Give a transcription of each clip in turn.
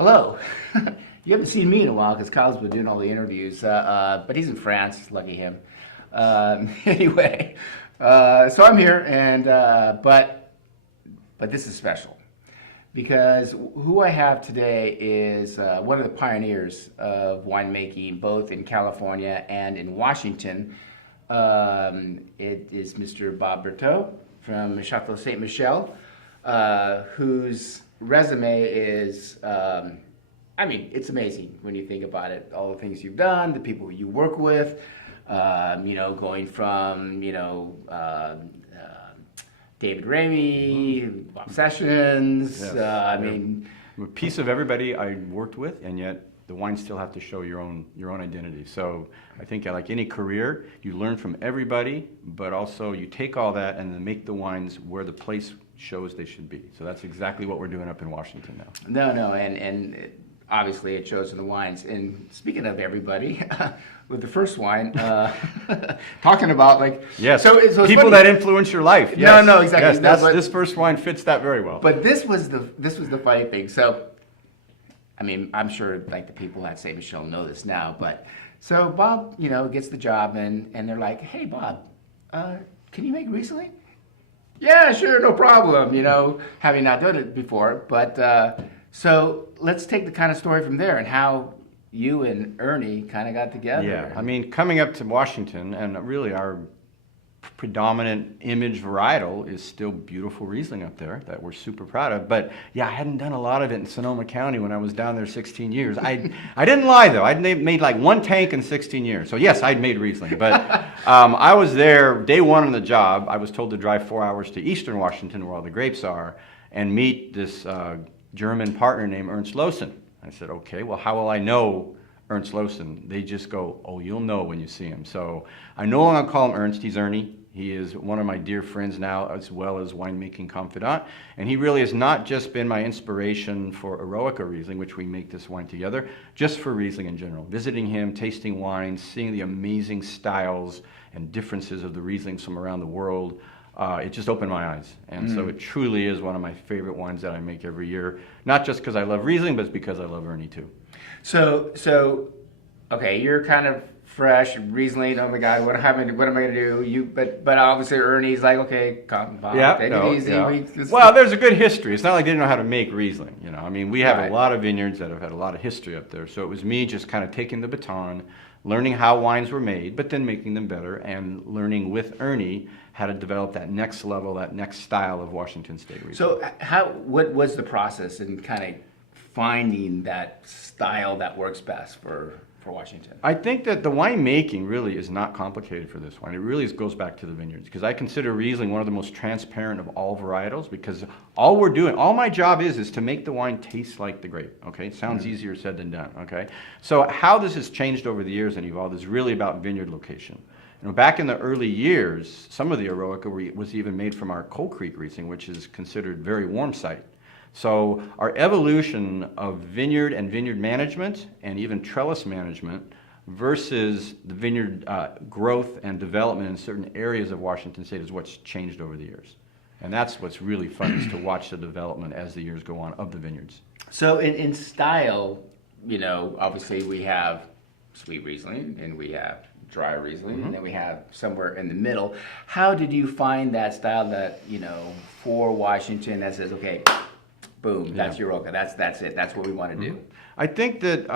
Hello. You haven't seen me in a while because Kyle's been doing all the interviews, but he's in France. Lucky him. Anyway, so I'm here, and but this is special because who I have today is one of the pioneers of winemaking, both in California and in Washington. It is Mr. Bob Bertheau from Chateau Ste Michelle, whose resume is, it's amazing when you think about it. All the things you've done, the people you work with, going from, David Ramey, Bob Sessions, Yes. I'm a piece of everybody I worked with, and yet the wines still have to show your own identity. So I think like any career, you learn from everybody, but also you take all that and then make the wines where the place shows they should be. So that's exactly what we're doing up in Washington now. No, and obviously it shows in the wines. And speaking of everybody, with the first wine, talking about yes, so it's people funny. that influence your life. Yes. No, exactly. Yes, No, this first wine fits that very well. But this was the funny thing. So, I'm sure the people at Ste. Michelle know this now, but so Bob, gets the job and they're like, hey Bob, can you make Riesling? Yeah, sure, no problem, having not done it before. But so let's take the kind of story from there and how you and Ernie kind of got together. Yeah, coming up to Washington, and really our predominant image varietal is still beautiful Riesling up there that we're super proud of. But yeah, I hadn't done a lot of it in Sonoma County when I was down there 16 years. I didn't lie though. I'd made like one tank in 16 years. So yes, I'd made Riesling. But I was there day one on the job. I was told to drive 4 hours to Eastern Washington where all the grapes are and meet this German partner named Ernst Losen. I said, okay, well, how will I know Ernst Losen? They just go, oh, you'll know when you see him. So I no longer call him Ernst, he's Ernie. He is one of my dear friends now, as well as winemaking confidant. And he really has not just been my inspiration for Eroica Riesling, which we make this wine together, just for Riesling in general. Visiting him, tasting wines, seeing the amazing styles and differences of the Rieslings from around the world, it just opened my eyes. And so it truly is one of my favorite wines that I make every year. Not just because I love Riesling, but it's because I love Ernie too. So, okay, you're kind of fresh Riesling. Oh my God, what am I going to do? But obviously Ernie's like, okay, come, Bob, take it easy. Yeah. Well, there's a good history. It's not like they didn't know how to make Riesling. We have Right. a lot of vineyards that have had a lot of history up there. So it was me just kind of taking the baton, learning how wines were made, but then making them better, and learning with Ernie how to develop that next level, that next style of Washington State Riesling. So what was the process in kind of finding that style that works best for Washington? I think that the winemaking really is not complicated for this wine. It really goes back to the vineyards, because I consider Riesling one of the most transparent of all varietals, because all my job is to make the wine taste like the grape, okay? It sounds easier said than done, okay? So how this has changed over the years and evolved is really about vineyard location. Back in the early years, some of the Eroica was even made from our Coal Creek Riesling, which is considered very warm site. So our evolution of vineyard and vineyard management and even trellis management versus the vineyard growth and development in certain areas of Washington State is what's changed over the years. And that's what's really fun, is to watch the development as the years go on of the vineyards. So in style, obviously we have sweet Riesling and we have dry Riesling, and then we have somewhere in the middle. How did you find that style that, for Washington that says, okay, boom, that's Eroica, that's it, that's what we want to do? I think that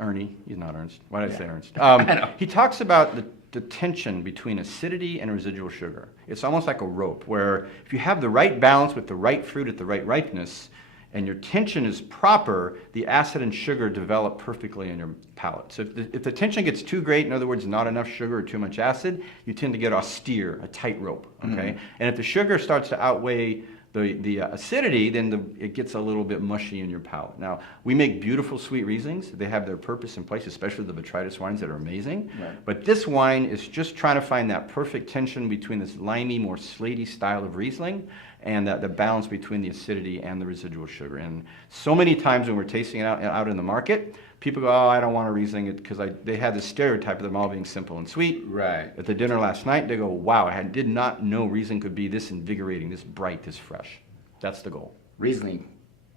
Ernie, he's not Ernst, why did I say Ernst? I know. He talks about the tension between acidity and residual sugar. It's almost like a rope, where if you have the right balance with the right fruit at the right ripeness, and your tension is proper, the acid and sugar develop perfectly in your palate. So if the tension gets too great, in other words, not enough sugar or too much acid, you tend to get austere, a tight rope, okay? And if the sugar starts to outweigh the acidity, then it gets a little bit mushy in your palate. Now, we make beautiful sweet Rieslings. They have their purpose in place, especially the botrytis wines that are amazing. Right. But this wine is just trying to find that perfect tension between this limey, more slaty style of Riesling and the balance between the acidity and the residual sugar. And so many times when we're tasting it out in the market, people go, oh, I don't want a Riesling, because they had this stereotype of them all being simple and sweet. Right. At the dinner last night, they go, wow, I did not know Riesling could be this invigorating, this bright, this fresh. That's the goal. Riesling,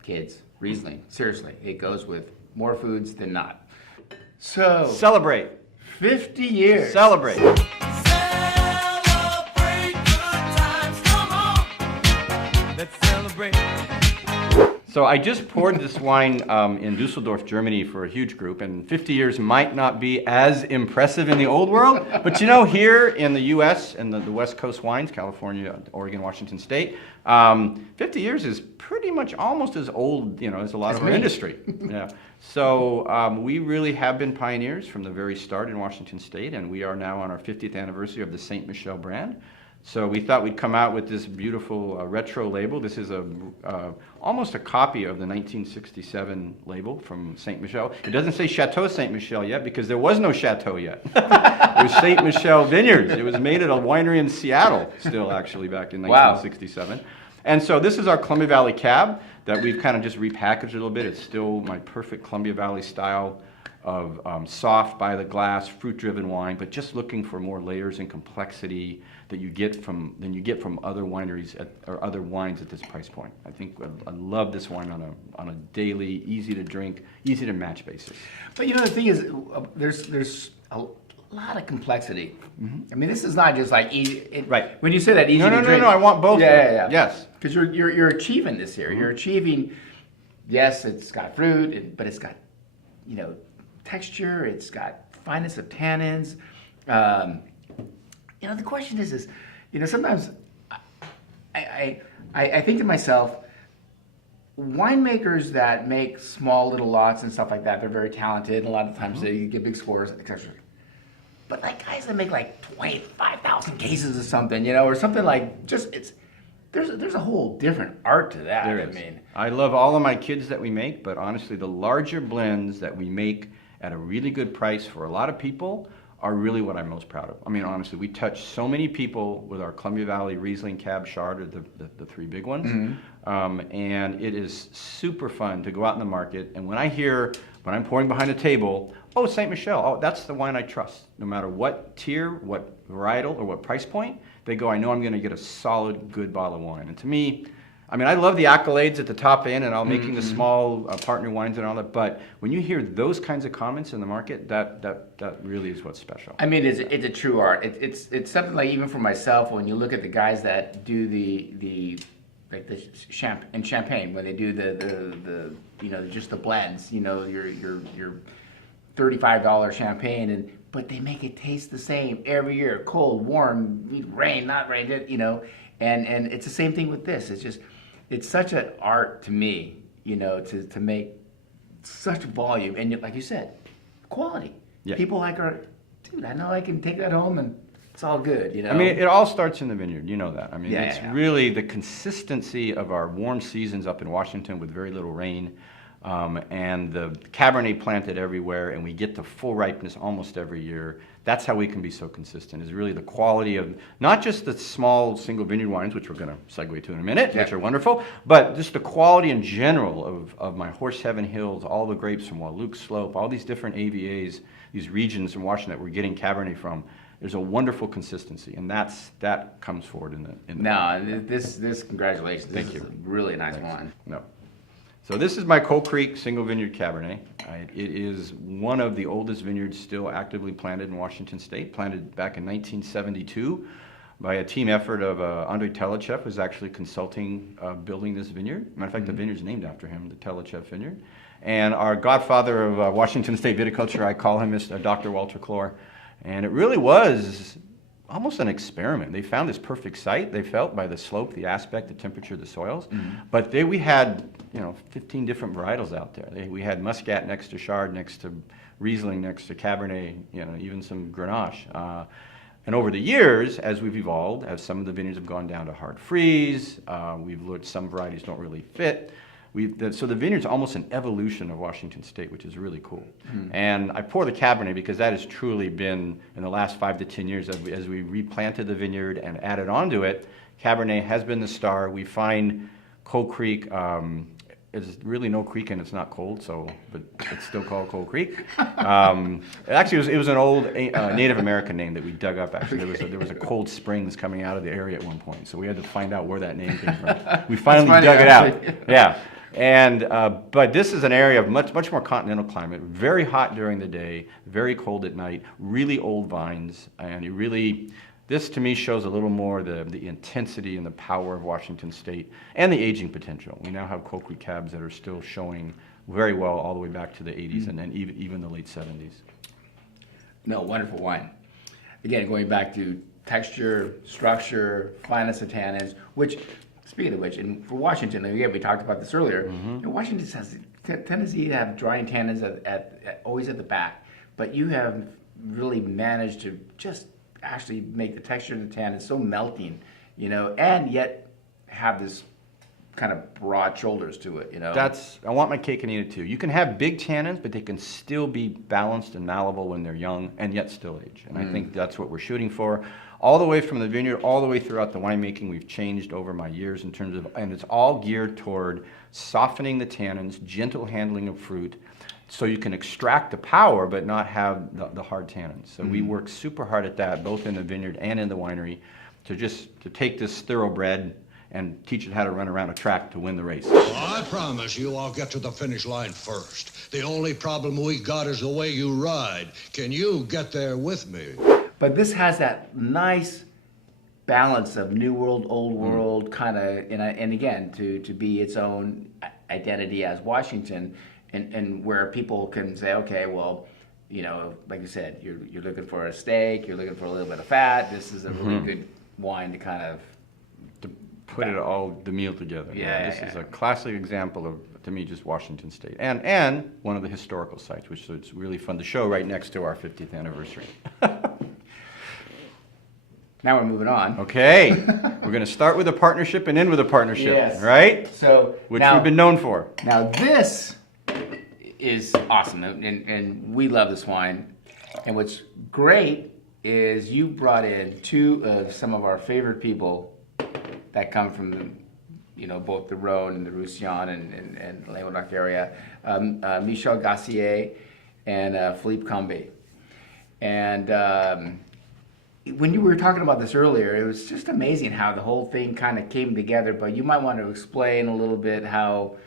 kids. Riesling. Seriously, it goes with more foods than not. So, Celebrate. 50 years. Celebrate. Celebrate good times, come on. Let's celebrate. So I just poured this wine in Dusseldorf, Germany for a huge group, and 50 years might not be as impressive in the old world, but you know, here in the U.S. and the West Coast wines, California, Oregon, Washington State, 50 years is pretty much almost as old, you know, as a lot of our industry. Yeah. So we really have been pioneers from the very start in Washington State, and we are now on our 50th anniversary of the Ste Michelle brand. So we thought we'd come out with this beautiful retro label. This is almost a copy of the 1967 label from Ste Michelle. It doesn't say Chateau Ste Michelle yet because there was no chateau yet. It was Ste Michelle Vineyards. It was made at a winery in Seattle still, actually, back in 1967. Wow. And so this is our Columbia Valley Cab that we've kind of just repackaged a little bit. It's still my perfect Columbia Valley style of soft, by the glass, fruit-driven wine, but just looking for more layers and complexity that you get from other wineries or other wines at this price point. I think I love this wine on a daily, easy to drink, easy to match basis. But you know, the thing is, there's a lot of complexity. Mm-hmm. I mean, this is not just like easy. Right. When you say that easy to drink. No, I want both. Yeah. Yes. Because you're achieving this here. Mm-hmm. You're achieving, yes, it's got fruit, but it's got, you know, texture, it's got fineness of tannins. You know, the question is, you know, sometimes I think to myself, winemakers that make small little lots and stuff like that, they're very talented, and a lot of times they get big scores, etc. But like guys that make like 25,000 cases of something, you know, or something like there's a whole different art to that. There is. I mean, I love all of my kids that we make, but honestly, the larger blends that we make at a really good price for a lot of people are really what I'm most proud of. I mean, honestly, we touch so many people with our Columbia Valley Riesling, Cab, Chard, or the three big ones. Mm-hmm. And it is super fun to go out in the market. And when I'm pouring behind a table, oh, Ste Michelle, oh, that's the wine I trust. No matter what tier, what varietal, or what price point, they go, I know I'm going to get a solid, good bottle of wine. And to me, I mean, I love the accolades at the top end and all making the small partner wines and all that, but when you hear those kinds of comments in the market, that really is what's special. I mean, it's a true art. It's something like, even for myself, when you look at the guys that do the champagne, when they do the you know, just the blends, you know, your $35 champagne, but they make it taste the same every year, cold, warm, rain, not rain, you know, and it's the same thing with this. It's such an art to me, you know, to make such volume, and like you said, quality. Yeah. People like dude, I know I can take that home and it's all good, you know. I mean, it all starts in the vineyard, you know that. I mean, it's really the consistency of our warm seasons up in Washington with very little rain, and the Cabernet planted everywhere, and we get the full ripeness almost every year. That's how we can be so consistent, is really the quality of not just the small single vineyard wines, which we're going to segue to in a minute, which are wonderful, but just the quality in general of my Horse Heaven Hills, all the grapes from Wahluke Slope, all these different AVAs, these regions in Washington that we're getting Cabernet from. There's a wonderful consistency, and that comes forward in the No, this congratulations. Thank you. This is a really nice wine. No. So this is my Coal Creek Single Vineyard Cabernet. It is one of the oldest vineyards still actively planted in Washington State, planted back in 1972 by a team effort of Andrei Telechev, who's actually consulting building this vineyard. Matter of fact, the vineyard's named after him, the Telechev Vineyard. And our godfather of Washington State viticulture, I call him Mr. Dr. Walter Clore. And it really was almost an experiment. They found this perfect site, they felt, by the slope, the aspect, the temperature, the soils. But we had, 15 different varietals out there. We had Muscat next to Chard, next to Riesling, next to Cabernet, even some Grenache. And over the years, as we've evolved, as some of the vineyards have gone down to hard freeze, we've learned some varieties don't really fit. So the vineyard's almost an evolution of Washington State, which is really cool. And I pour the Cabernet because that has truly been, in the last 5 to 10 years, as we replanted the vineyard and added onto it, Cabernet has been the star. We find Coal Creek, there's really no creek and it's not cold, so but it's still called Cold Creek. Actually, it was an old Native American name that we dug up. Actually, there was a cold springs coming out of the area at one point, so we had to find out where that name came from. We finally funny, dug it actually. out. Yeah. And but this is an area of much more continental climate, very hot during the day, very cold at night, really old vines, and this to me shows a little more the intensity and the power of Washington State and the aging potential. We now have Cold Creek cabs that are still showing very well all the way back to the 80s and then even the late 70s. No, wonderful wine. Again, going back to texture, structure, fineness of tannins, which, speaking of which, and for Washington, again, we talked about this earlier, you know, Washington has a tendency to have drying tannins always at the back, but you have really managed to just actually make the texture of the tannin so melting, you know, and yet have this kind of broad shoulders to it, you know. I want my cake and eat it too. You can have big tannins, but they can still be balanced and malleable when they're young and yet still age. And I think that's what we're shooting for. All the way from the vineyard, all the way throughout the winemaking, we've changed over my years in terms of, and it's all geared toward softening the tannins, gentle handling of fruit, so you can extract the power but not have the hard tannins. So we work super hard at that, both in the vineyard and in the winery, to take this thoroughbred and teach it how to run around a track to win the race. Well, I promise you I'll get to the finish line first. The only problem we got is the way you ride. Can you get there with me? But this has that nice balance of New World, Old World, kind of, and again, to be its own identity as Washington, and where people can say, okay, well, you know, like you said, you're looking for a steak, you're looking for a little bit of fat. This is a really good wine to kind of Put it all, the meal together. This is a classic example of, to me, just Washington State. And one of the historical sites, which it's really fun to show right next to our 50th anniversary. Now we're moving on. Okay, we're going to start with a partnership and end with a partnership, Yes. right? So Which now, we've been known for. Now this is awesome, and we love this wine. And what's great is you brought in two of some of our favorite people that come from, you know, both the Rhone and the Roussillon and Languedoc area, Michel Gassier and Philippe Cambé. And when you were talking about this earlier, it was just amazing how the whole thing kind of came together, but you might want to explain a little bit how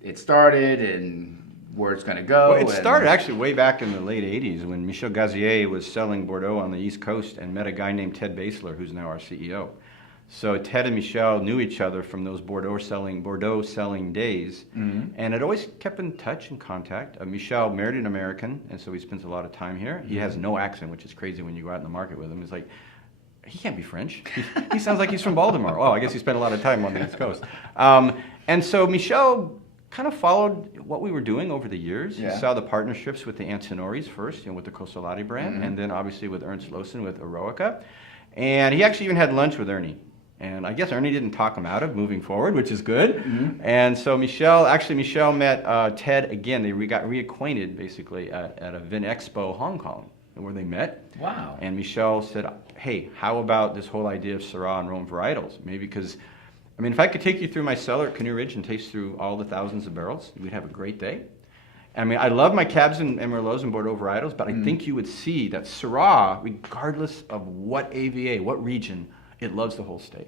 it started and where it's going to go. Well, it started actually way back in the late 80s when Michel Gassier was selling Bordeaux on the East Coast and met a guy named Ted Basler, who's now our CEO. So Ted and Michel knew each other from those Bordeaux selling days, and had always kept in touch and contact. Michel married an American, and so he spends a lot of time here. He has no accent, which is crazy when you go out in the market with him. It's like, he can't be French. He sounds like he's from Baltimore. Oh, I guess he spent a lot of time on the East Coast. And so Michel kind of followed what we were doing over the years. Yeah. He saw the partnerships with the Antinoris first, you know, with the Cosolati brand, and then obviously with Ernst Losen with Eroica. And he actually even had lunch with Ernie. And I guess Ernie didn't talk him out of moving forward, which is good. And so Michel met Ted again. They got reacquainted basically at a Vin Expo Hong Kong, where they met. Wow. And Michel said, hey, how about this whole idea of Syrah and Rhone varietals? Maybe because, I mean, if I could take you through my cellar at Canoe Ridge and taste through all the thousands of barrels, we'd have a great day. I mean, I love my Cabs and Merlots and Bordeaux varietals, but I think you would see that Syrah, regardless of what AVA, what region, it loves the whole state.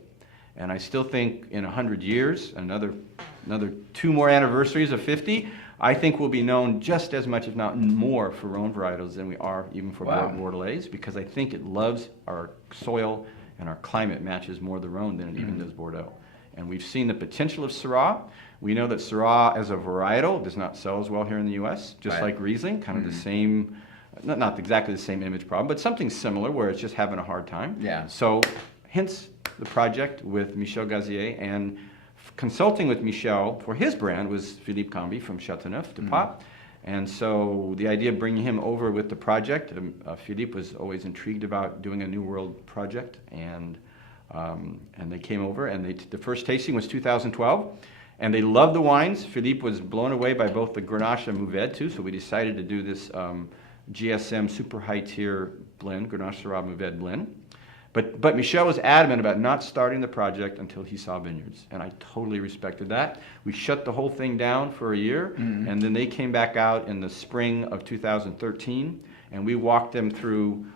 And I still think in 100 years, another 2 more anniversaries of 50, I think we'll be known just as much, if not more, for Rhone varietals than we are even for Bordelais, because I think it loves our soil and our climate matches more the Rhone than it even does Bordeaux. And we've seen the potential of Syrah. We know that Syrah as a varietal does not sell as well here in the U.S., just like Riesling, kind of the same, not exactly the same image problem, but something similar where it's just having a hard time. Yeah. So hence the project with Michel Gassier, and consulting with Michel for his brand was Philippe Cambé from Châteauneuf de Pape. And so the idea of bringing him over with the project, Philippe was always intrigued about doing a New World project, and they came over, and the first tasting was 2012, and they loved the wines. Philippe was blown away by both the Grenache and Mourvedre too, so we decided to do this GSM super high tier blend, Grenache Syrah Mourvedre blend. But Michel was adamant about not starting the project until he saw vineyards, and I totally respected that. We shut the whole thing down for a year, and then they came back out in the spring of 2013, and we walked them through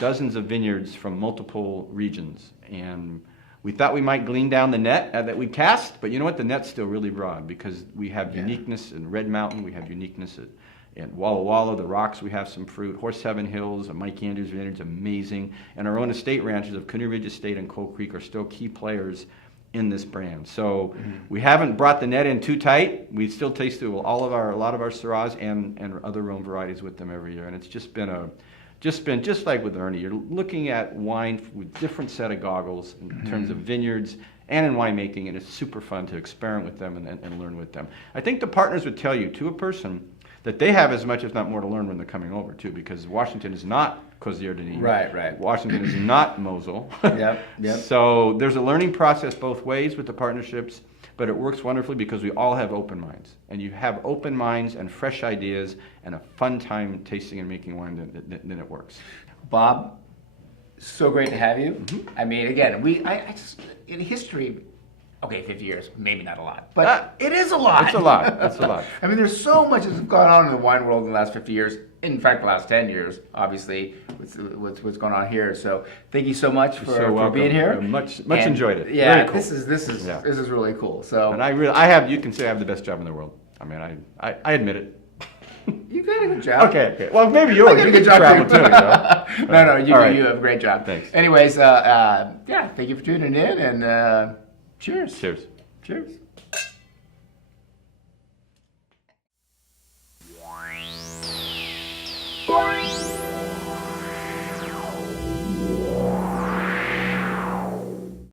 dozens of vineyards from multiple regions. And we thought we might glean down the net that we cast, but you know what? The net's still really broad because we have uniqueness in Red Mountain, we have uniqueness at Walla Walla, the rocks, we have some fruit. Horse Heaven Hills, Mike Andrews Vineyard's amazing. And our own estate ranches of Canoe Ridge Estate and Coal Creek are still key players in this brand. So we haven't brought the net in too tight. We still taste a lot of our Syrahs and other Rhone varieties with them every year. And it's just been just like with Ernie. You're looking at wine with different set of goggles in terms of vineyards and in winemaking, and it's super fun to experiment with them and learn with them. I think the partners would tell you, to a person, that they have as much, if not more, to learn when they're coming over, too, because Washington is not Côte-d'Ivoire. Right. Washington is not Mosul. Yep. So there's a learning process both ways with the partnerships, but it works wonderfully because we all have open minds. And you have open minds and fresh ideas and a fun time tasting and making wine, then it works. Bob, so great to have you. I mean, again, I just, in history, okay, 50 years, maybe not a lot, but it is a lot. It's a lot. It's a lot. I mean, there's so much that's gone on in the wine world in the last 50 years. In fact, the last 10 years, obviously, with what's going on here. So thank you so much for being here. Much enjoyed it. Yeah, Very cool. this is really cool. So, and you can say I have the best job in the world. I mean, I admit it. You got a good job. Okay. Well, maybe you got a good job travel too. too. You know? No, you have a great job. Thanks. Anyways, thank you for tuning in, and cheers. Cheers. Cheers.